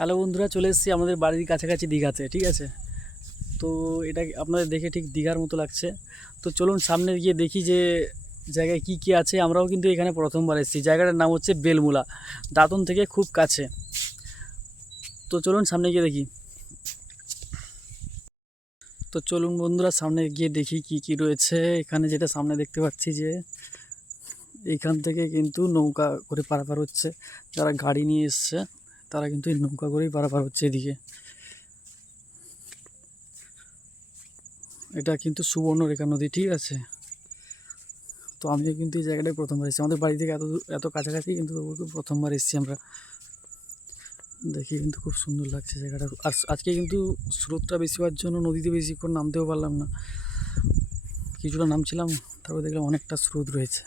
Hello বন্ধুরা, চলে এসেছি আমাদের বাড়ির কাছাকাছি দীঘাতে, ঠিক আছে? তো এটা আপনাদের দেখে ঠিক দীঘার মতো লাগছে। তো চলুন সামনে গিয়ে দেখি যে জায়গায় কি কি আছে। আমরাও কিন্তু এখানে প্রথমবার এসেছি। জায়গাটার নাম হচ্ছে বেলমুলা, দাঁতন থেকে খুব কাছে। তো চলুন সামনে গিয়ে দেখি। তো চলুন বন্ধুরা, সামনে গিয়ে দেখি কি কি রয়েছে। এখানে যেটা সামনে দেখতে পাচ্ছি যে এইখান থেকে কিন্তু নৌকা করে পারাপার হচ্ছে। যারা গাড়ি নিয়ে এসছে তারা কিন্তু এই নৌকা করেই পারাপার হচ্ছে এদিকে। এটা কিন্তু সুবর্ণরেখা নদী, ঠিক আছে? তো আমিও কিন্তু এই জায়গাটায় প্রথমবার এসেছি। আমাদের বাড়ি থেকে এত এত কাছাকাছি কিন্তু প্রথমবার এসেছি আমরা। দেখি কিন্তু খুব সুন্দর লাগছে জায়গাটা। আর আজকে কিন্তু স্রোতটা বেশি হওয়ার জন্য নদীতে বেশিক্ষণ নামতেও পারলাম না। কিছুটা নামছিলাম, তারপর দেখলাম অনেকটা স্রোত রয়েছে।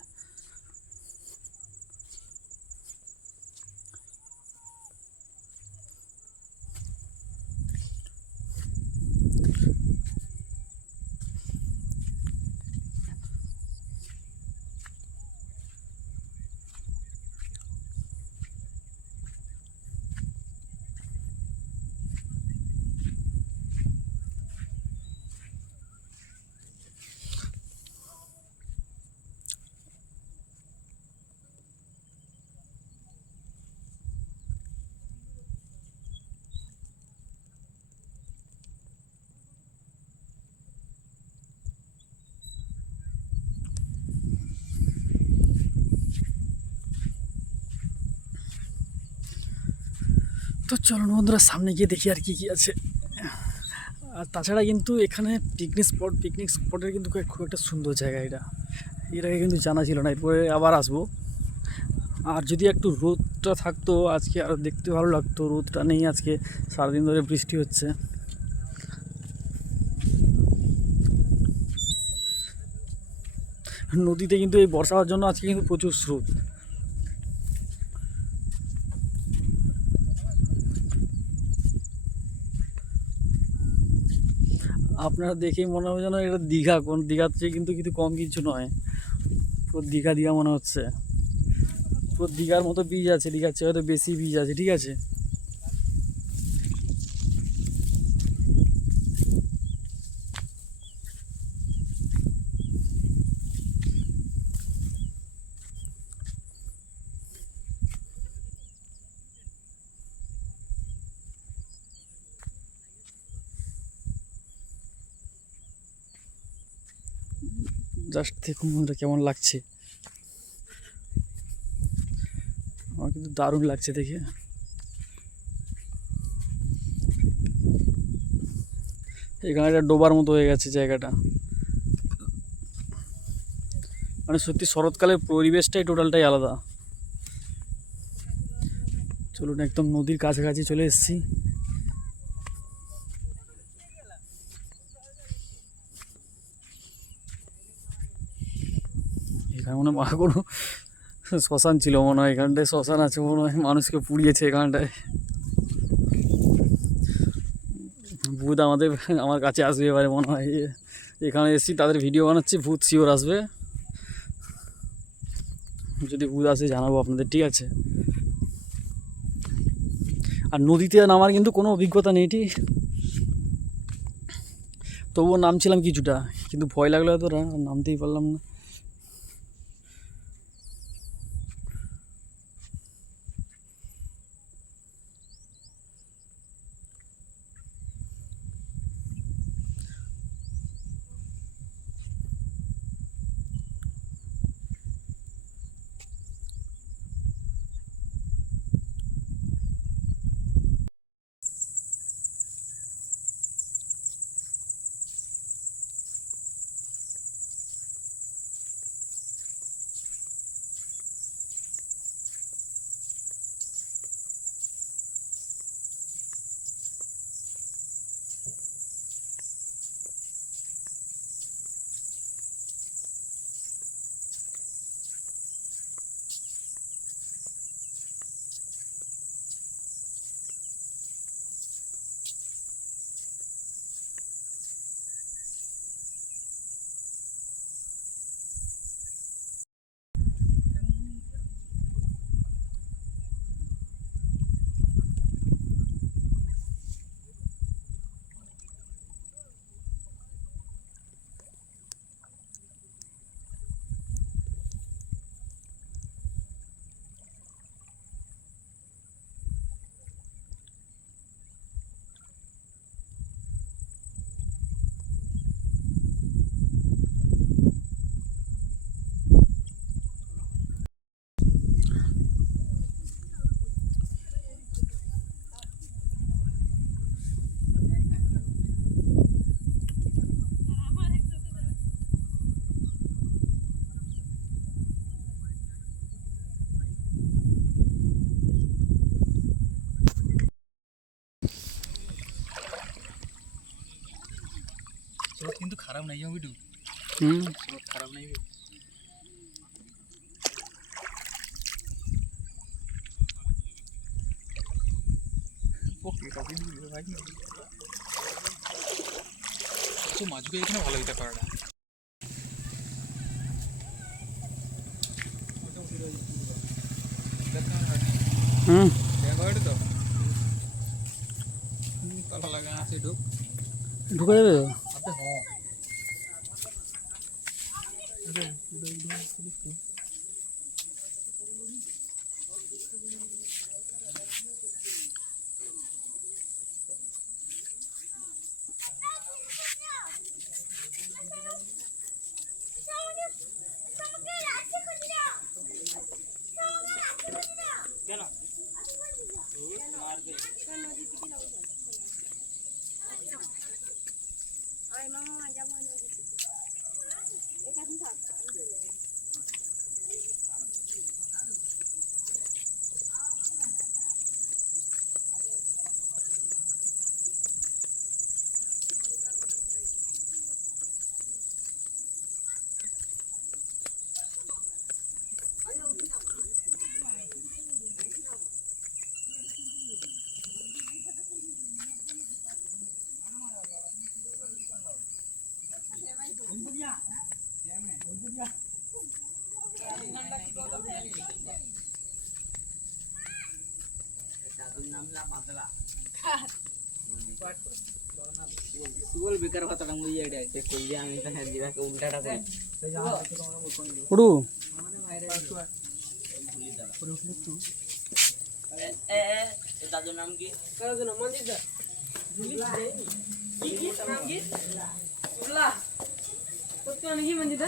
তো চলুন বন্ধুরা, সামনে গিয়ে দেখি আর কি কি আছে। আর তাছাড়া কিন্তু এখানে পিকনিক স্পট পিকনিক স্পটের কিন্তু খুব- একটা সুন্দর জায়গা এটা। এর আগে কিন্তু জানা ছিল না, এরপরে আবার আসব। আর যদি একটু রোদটা থাকতো, আজকে আরও দেখতে ভালো লাগতো। রোদটা নেই আজকে, সারাদিন ধরে বৃষ্টি হচ্ছে। নদীতে কিন্তু এই বর্ষা হওয়ার জন্য আজকে কিন্তু প্রচুর স্রোত। আপনারা দেখেই মনে হবে যেন এটা দীঘা। কোন দীঘার চেয়ে কিন্তু কিছু কম কিছু নয়। পুরো দীঘা দীঘা মনে হচ্ছে। পুরো দীঘার মতো বীজ আছে, দীঘার চেয়ে হয়তো বেশি বীজ আছে, ঠিক আছে? জাস্ট দেখুন বন্ধুরা কেমন লাগছে। আমার কিন্তু দারুণ লাগছে দেখে। এখানে একটা ডোবার মতো হয়ে গেছে জায়গাটা। মানে সত্যি শরৎকালের পরিবেশটাই টোটালটাই আলাদা। চলুন একদম নদীর কাছাকাছি চলে এসেছি। এখানে মনে হয় কোনো শ্মশান ছিল, মনে হয় এখানটায় শ্মশান আছে, মনে হয় মানুষকে পুড়িয়েছে এখানটায়। ভূত আমাদের, আমার কাছে আসবে এবারে মনে হয়। এখানে এসেছি, তাদের ভিডিও বানাচ্ছি, ভূত শিওর আসবে। যদি ভূত আসে জানাব আপনাদের, ঠিক আছে? আর নদীতে নামার কিন্তু কোনো অভিজ্ঞতা নেই, ঠিক? তবুও নামছিলাম কিছুটা, কিন্তু ভয় লাগল এত নামতেই পারলাম না। স্রোত কিন্তু খারাপ নাই বিটু হুম। স্রোত খারাপ নাই তো মাছগুলো এখানে ভালো পারে না। হুম। ঢুকে। যাবে I mama, I don't want to. বেকার কথাটা মুই এটা উল্টাটা উড়ু এ এ দাদুর নাম কি কারও। নাম মঞ্জিত দা কি কি নাম কি? উল্লা সত্যি মানে কি মঞ্জিত দা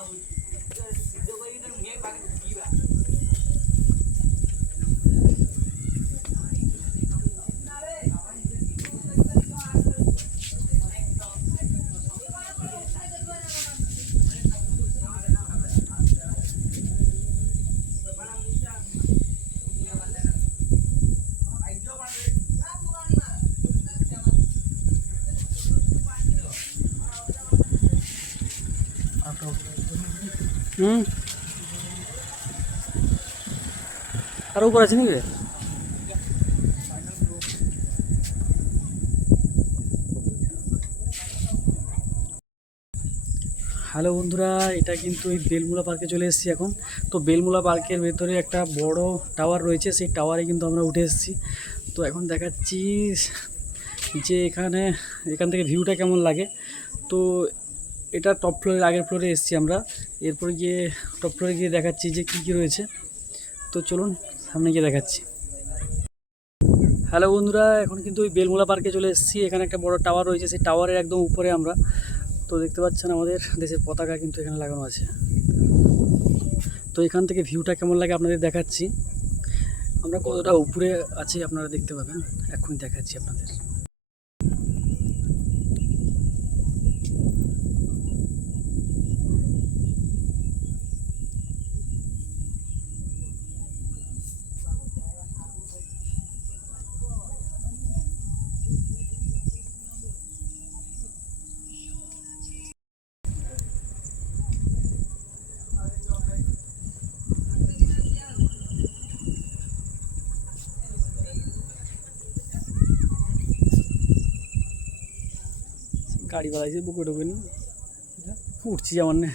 সত্যি মানে কি সত্যি মানে সুবল কি নানা নানা কি বলে উল্লা আমার নাম হাত ইয়ে কইলা তুই হ্যাঁ তোকে নানা কি তুই পুরো দিন থাকতো হ্যাঁ পুরো সমস্যা আমি কইছি হ্যাঁ কে কইলা মানি না কে তো কইলা মন ভাই কইছে না তো ভাই তো বুঝতে দিলা না দেখা দিস না যা দেখাও সিদ্ধ করি তো মেয়ে বাকি দিবা হুম। আর উপর আছে নাকি? হ্যালো বন্ধুরা, এটা কিন্তু এই বেলমুলা পার্কে চলে এসেছি এখন। তো বেলমুলা পার্কের ভেতরে একটা বড় টাওয়ার রয়েছে, সেই টাওয়ারে কিন্তু আমরা উঠে এসেছি। তো এখন দেখাচ্ছি যে এখানে, এখান থেকে ভিউটা কেমন লাগে। তো এটা টপ ফ্লোরের আগের ফ্লোরে এসেছি আমরা। এরপরে গিয়ে টপ ফ্লোরে গিয়ে দেখাচ্ছি যে কী কী রয়েছে। তো চলুন, সামনে গিয়ে দেখাচ্ছি। হ্যালো বন্ধুরা, এখন কিন্তু ওই বেলমুলা পার্কে চলে এসেছি। এখানে একটা বড় টাওয়ার রয়েছে, সেই টাওয়ারের একদম উপরে আমরা। তো দেখতে পাচ্ছেন আমাদের দেশের পতাকা কিন্তু এখানে লাগানো আছে। তো এখান থেকে ভিউটা কেমন লাগে আপনাদের দেখাচ্ছি। আমরা কতটা উপরে আছি আপনারা দেখতে পাবেন। এখন দেখাচ্ছি আপনাদের। গাড়ি বাড়াইছে বুকে ঢুকে ফুটছি আমার না